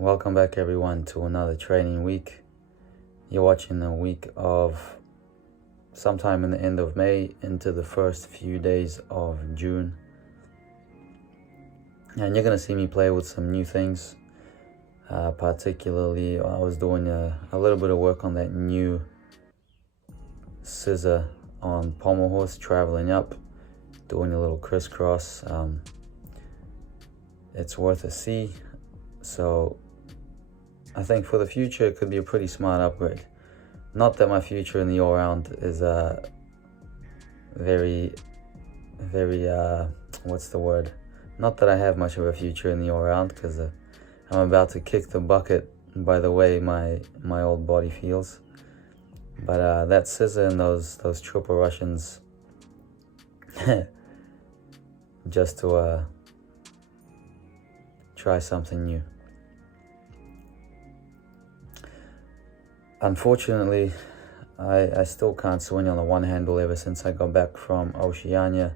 Welcome back everyone to another training week. You're watching a week of sometime in the end of May into the first few days of June. And you're going to see me play with some new things. Particularly, I was doing a little bit of work on that new scissor on pommel horse, traveling up, doing a little crisscross. It's worth a see. So I think for the future, it could be a pretty smart upgrade. Not that my future in the all-round is very, what's the word? Not that I have much of a future in the all-round, because I'm about to kick the bucket by the way my old body feels. But that scissor and those triple Russians, just to try something new. Unfortunately, I still can't swing on the one handle ever since I got back from Oceania.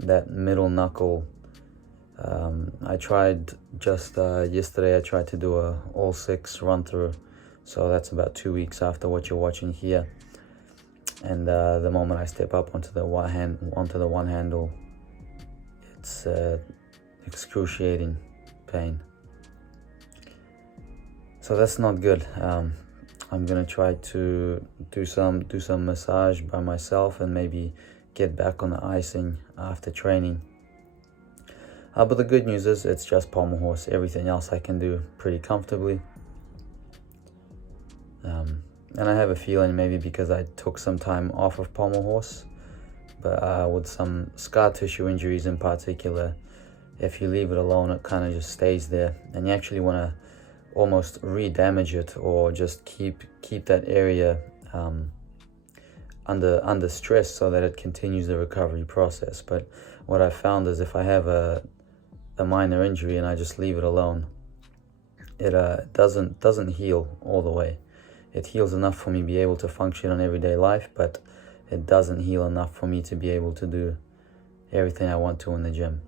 That middle knuckle, I tried just yesterday, I tried to do a all six run through. So that's about 2 weeks after what you're watching here. And the moment I step up onto the one handle, it's excruciating pain. So that's not good. I'm gonna try to do some massage by myself and maybe get back on the icing after training. But the good news is it's just pommel horse. Everything else I can do pretty comfortably. And I have a feeling maybe because I took some time off of pommel horse, but with some scar tissue injuries in particular, if you leave it alone, it kind of just stays there, and you actually want to almost re-damage it or just keep that area under stress so that it continues the recovery process. But what I found is if I have a minor injury and I just leave it alone, it doesn't heal all the way. It heals enough for me to be able to function in everyday life, but it doesn't heal enough for me to be able to do everything I want to in the gym.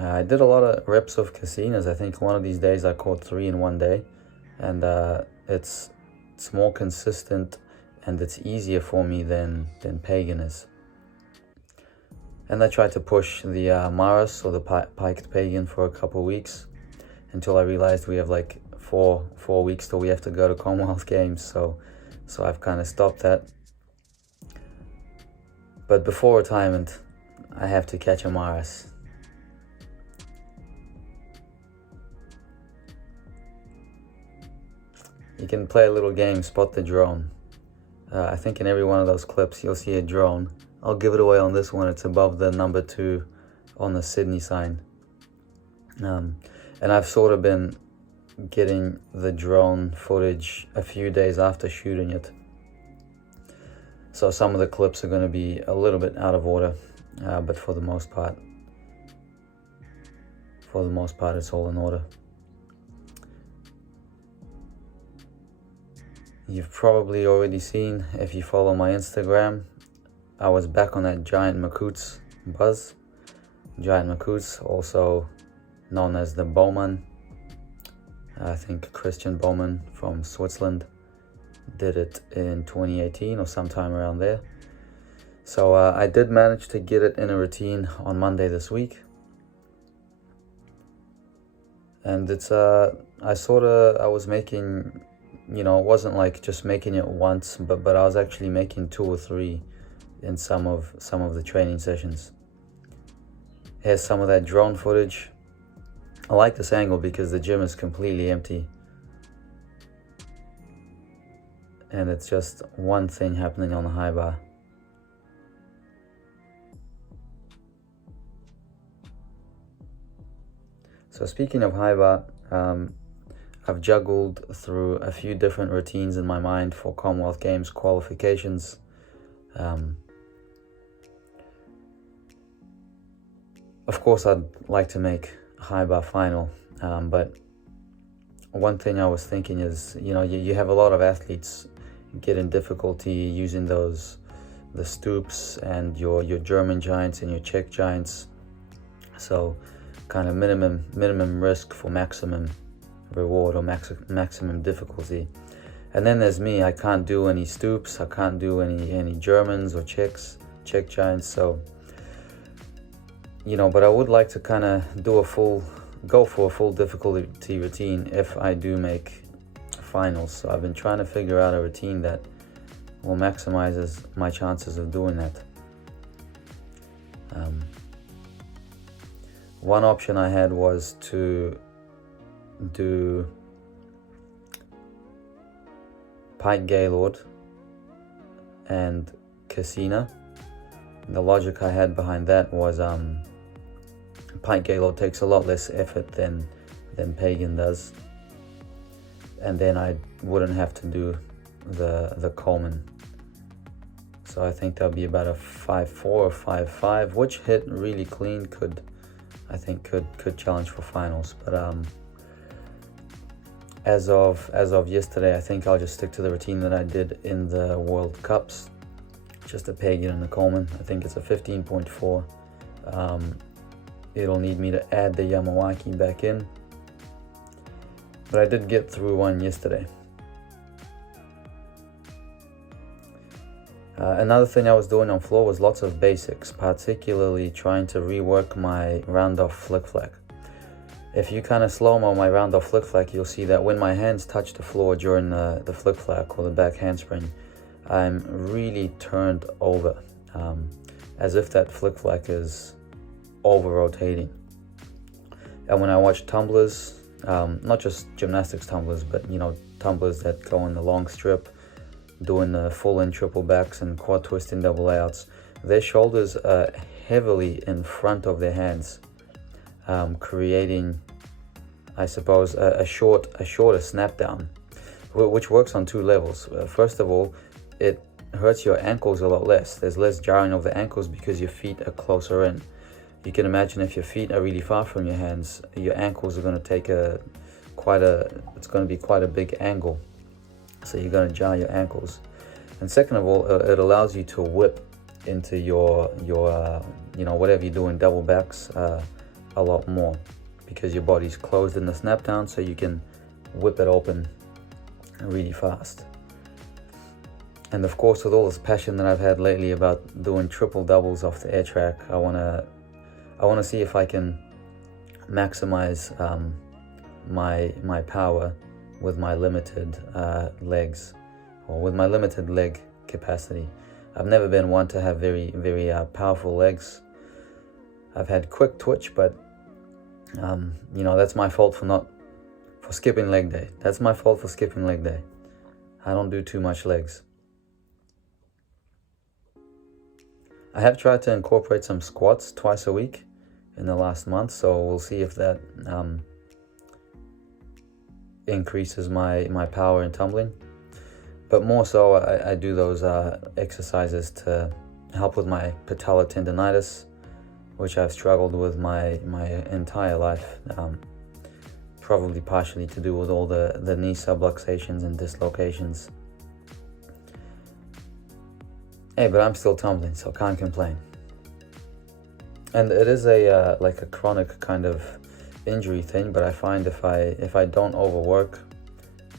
I did a lot of reps of Casinas. I think one of these days I caught 3 in one day, and it's more consistent and it's easier for me than Pagan is. And I tried to push the Maras or the piked Pagan for a couple of weeks until I realized we have like four weeks till we have to go to Commonwealth Games, so I've kind of stopped that. But before retirement, I have to catch a Maras. You can play a little game, spot the drone. I think in every one of those clips you'll see a drone. I'll give it away on this one. It's above the number 2 on the Sydney sign. And I've sort of been getting the drone footage a few days after shooting it. So some of the clips are going to be a little bit out of order, but for the most part it's all in order. You've probably already seen, if you follow my Instagram, I was back on that giant Makut's buzz. Giant Makut's, also known as the Bowman. I think Christian Bowman from Switzerland did it in 2018 or sometime around there. So I did manage to get it in a routine on Monday this week. And it's, I was making, it wasn't like just making it once, but I was actually making 2 or 3 in some of the training sessions. Here's some of that drone footage. I like this angle because the gym is completely empty. And it's just one thing happening on the high bar. So speaking of high bar, I've juggled through a few different routines in my mind for Commonwealth Games qualifications. Of course, I'd like to make a high bar final, but one thing I was thinking is, you have a lot of athletes get in difficulty using the stoops and your German giants and your Czech giants. So kind of minimum risk for maximum reward or maximum difficulty. And then there's me. I can't do any stoops. I can't do any Germans or check giants. So, but I would like to kind of go for a full difficulty routine if I do make finals. So I've been trying to figure out a routine that will maximizes my chances of doing that. One option I had was to do Pike Gaylord and Cassina. The logic I had behind that was Pike Gaylord takes a lot less effort than Pagan does, and then I wouldn't have to do the Coleman. So I think that'll be about a 5-4 or 5-5, which hit really clean could challenge for finals. But as of yesterday, I think I'll just stick to the routine that I did in the World Cups, just a Pagan and a Coleman. I think it's a 15.4. It'll need me to add the Yamawaki back in, but I did get through one yesterday. Another thing I was doing on floor was lots of basics, particularly trying to rework my round-off flick-flack. If you kind of slow-mo my round-off flick-flack, you'll see that when my hands touch the floor during the flick-flack or the back handspring, I'm really turned over, as if that flick-flack is over-rotating. And when I watch tumblers, not just gymnastics tumblers, but tumblers that go in the long strip, doing the full in triple backs and quad twist in double layouts, their shoulders are heavily in front of their hands, creating, I suppose, a shorter snap down, which works on two levels. First of all, it hurts your ankles a lot less. There's less jarring of the ankles because your feet are closer in. You can imagine if your feet are really far from your hands, your ankles are going to take it's going to be quite a big angle. So you're going to jar your ankles. And second of all, it allows you to whip into your whatever you do in double backs a lot more, because your body's closed in the snap down, so you can whip it open really fast. And of course, with all this passion that I've had lately about doing triple doubles off the air track, I want to see if I can maximize my power with my limited legs, or with my limited leg capacity. I've never been one to have very, very powerful legs. I've had quick twitch, but that's my fault for skipping leg day. That's my fault for skipping leg day. I don't do too much legs. I have tried to incorporate some squats twice a week in the last month, so we'll see if that increases my power in tumbling. But more so, I do those exercises to help with my patellar tendonitis, which I've struggled with my entire life, probably partially to do with all the knee subluxations and dislocations. Hey, but I'm still tumbling, so can't complain. And it is a chronic kind of injury thing, but I find if I don't overwork,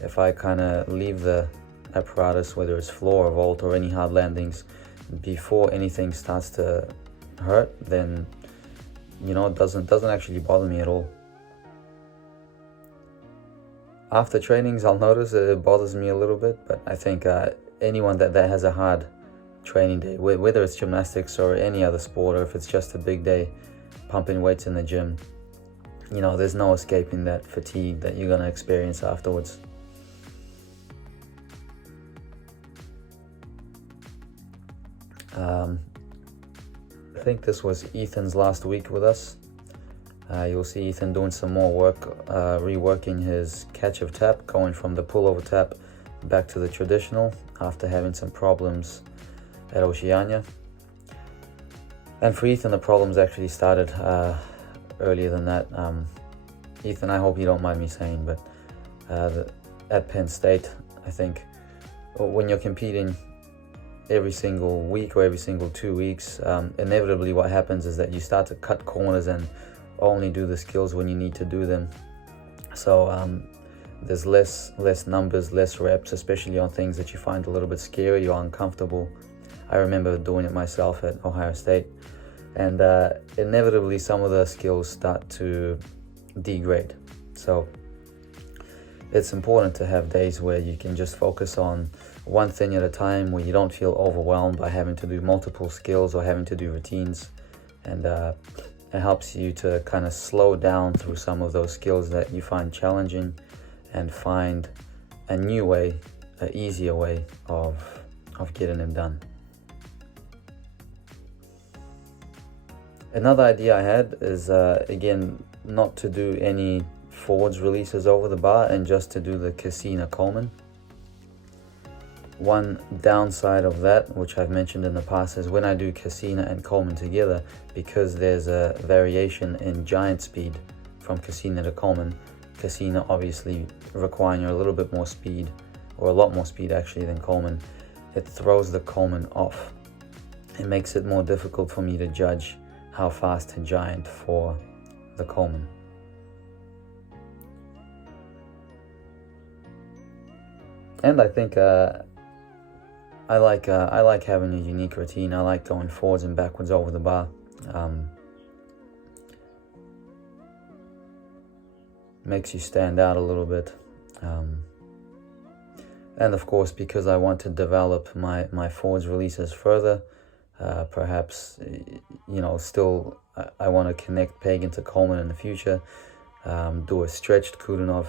if I kind of leave the apparatus, whether it's floor or vault or any hard landings, before anything starts to hurt, then it doesn't actually bother me at all. After trainings, I'll notice it bothers me a little bit, but I think anyone that has a hard training day, whether it's gymnastics or any other sport, or if it's just a big day pumping weights in the gym, there's no escaping that fatigue that you're going to experience afterwards. I think this was Ethan's last week with us. You'll see Ethan doing some more work, reworking his catch of tap, going from the pullover tap back to the traditional after having some problems at Oceania. And for Ethan, the problems actually started earlier than that. Ethan, I hope you don't mind me saying, but at Penn State, I think when you're competing every single week or every single 2 weeks, inevitably what happens is that you start to cut corners and only do the skills when you need to do them. So there's less numbers, less reps, especially on things that you find a little bit scary or uncomfortable. I remember doing it myself at Ohio State, and inevitably some of the skills start to degrade. So it's important to have days where you can just focus on one thing at a time, where you don't feel overwhelmed by having to do multiple skills or having to do routines. And it helps you to kind of slow down through some of those skills that you find challenging and find a new way, an easier way of getting them done. Another idea I had is, again, not to do any forwards releases over the bar and just to do the Cassina Coleman. One downside of that, which I've mentioned in the past, is when I do Cassina and Coleman together, because there's a variation in giant speed from Cassina to Coleman. Cassina obviously requiring a little bit more speed, or a lot more speed actually, than Coleman. It throws the Coleman off. It makes it more difficult for me to judge how fast to giant for the Coleman. And I think I like having a unique routine. I like going forwards and backwards over the bar. Makes you stand out a little bit. And of course, because I want to develop my forwards releases further, perhaps, still I want to connect Pagan to Coleman in the future, do a stretched Kudinov.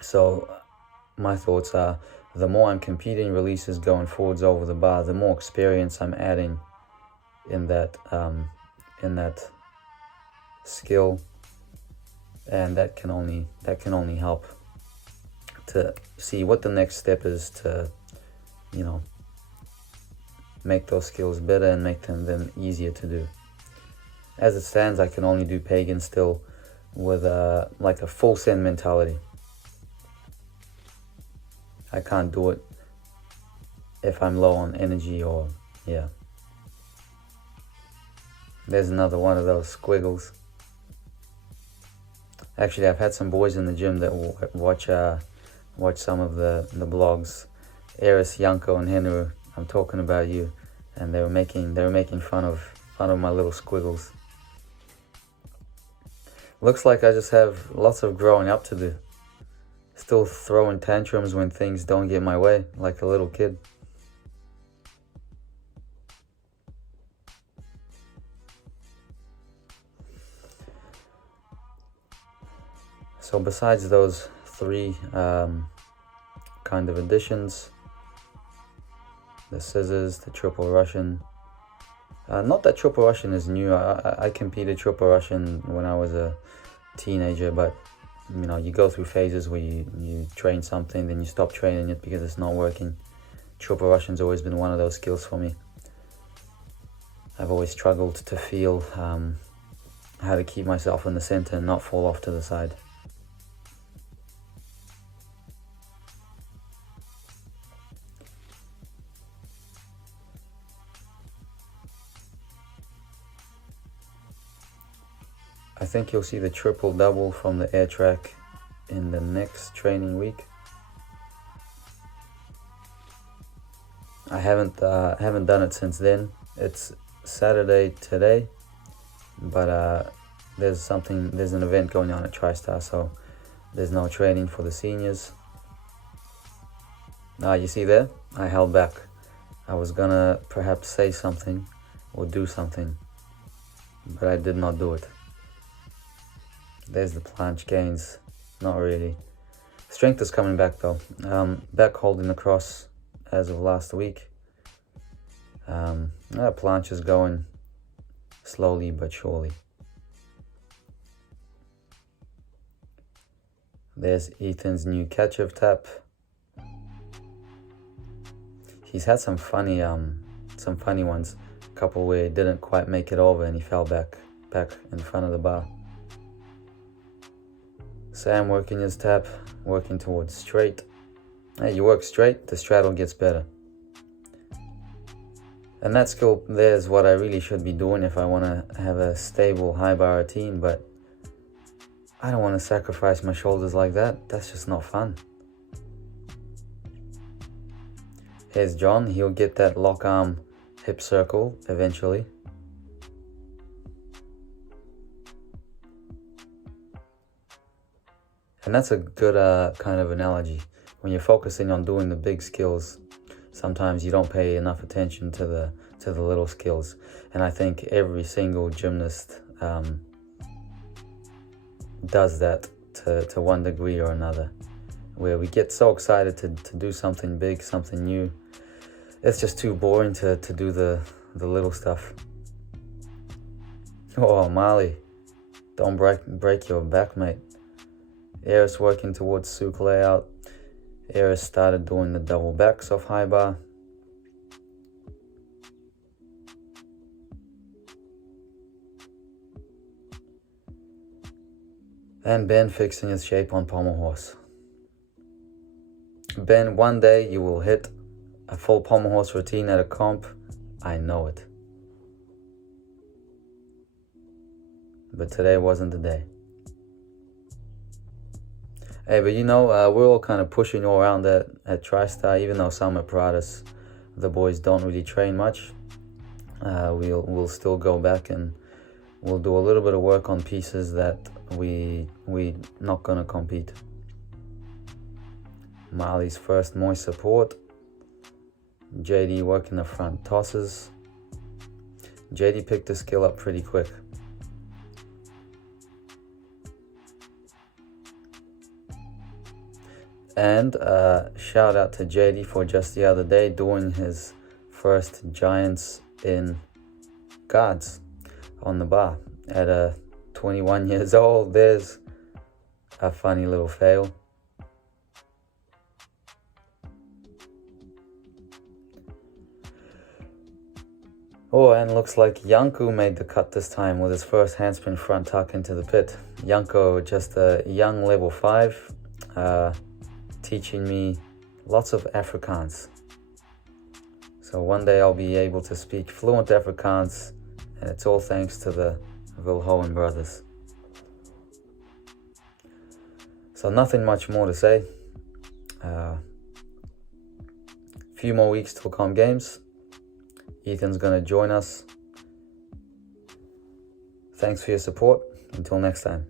So my thoughts are, the more I'm competing releases going forwards over the bar, the more experience I'm adding in that skill, and that can only help to see what the next step is to, make those skills better and make them easier to do. As it stands, I can only do Pagan still with a full send mentality. I can't do it if I'm low on energy or, yeah. There's another one of those squiggles. Actually, I've had some boys in the gym that watch some of the blogs. Eris, Yanko, and Henry, I'm talking about you, and they were making fun of my little squiggles. Looks like I just have lots of growing up to do. Still throwing tantrums when things don't get my way, like a little kid. So besides those three kind of additions, the scissors, the triple Russian. Not that triple Russian is new. I competed triple Russian when I was a teenager, but you go through phases where you train something, then you stop training it because it's not working. Triple Russian's always been one of those skills for me. I've always struggled to feel how to keep myself in the center and not fall off to the side. I think you'll see the triple double from the air track in the next training week. I haven't done it since then. It's Saturday today, but there's an event going on at TriStar, so there's no training for the seniors. You see there? I held back. I was gonna perhaps say something or do something, but I did not do it. There's the planche gains. Not really. Strength is coming back though. Back holding the cross as of last week. Planche is going slowly but surely. There's Ethan's new catch-up tap. He's had some funny ones. A couple where he didn't quite make it over and he fell back in front of the bar. Sam working his tap, working towards straight. Hey, you work straight, the straddle gets better. And that skill there is what I really should be doing if I want to have a stable high bar routine, but I don't want to sacrifice my shoulders like that. That's just not fun. Here's John. He'll get that lock arm hip circle eventually. And that's a good kind of analogy. When you're focusing on doing the big skills, sometimes you don't pay enough attention to the little skills. And I think every single gymnast does that to one degree or another, where we get so excited to do something big, something new. It's just too boring to do the little stuff. Oh, Marley, don't break your back, mate. Eris working towards Souk layout. Eris started doing the double backs off high bar. And Ben fixing his shape on pommel horse. Ben, one day you will hit a full pommel horse routine at a comp. I know it. But today wasn't the day. Hey, but we're all kind of pushing all around at TriStar, even though some apparatus, the boys don't really train much. We'll still go back and we'll do a little bit of work on pieces that we not gonna compete. Marley's first moist support. JD working the front tosses. JD picked the skill up pretty quick. And shout out to JD for just the other day doing his first giants in guards on the bar at 21 years old. There's a funny little fail. Oh, and looks like Janko made the cut this time with his first handspring front tuck into the pit. Janko, just a young level 5, teaching me lots of Afrikaans. So one day I'll be able to speak fluent Afrikaans, and it's all thanks to the Vilhoen brothers. So nothing much more to say. Few more weeks till Com Games. Ethan's gonna join us. Thanks for your support. Until next time.